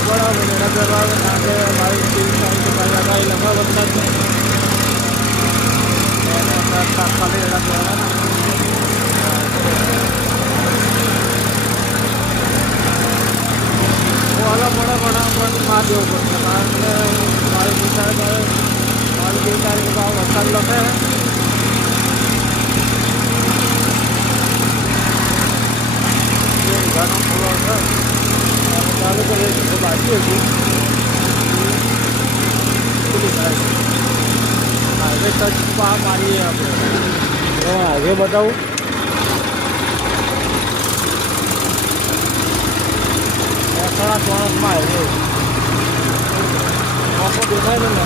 બડા બધા કરવા નાગે મારી સ્કીલ સાઈડ મારી આગાહી લંબા વરસાદ ખાલી એડા કરવાના ઓલા બડા પણ માર દેવું પડશે કારણ કે મારી જે તારીખે ભાવ વરસાદ લખે ઘણો ફૂલો છે ચાલુ કરીએ તો બાકી હતી ખુલ્લી થાય હાઈવે ટચ મારીએ આપણે હાઈવે બતાવું મહેસાણા ચોરસમાં હાઈવે ઓપો દેખાય ને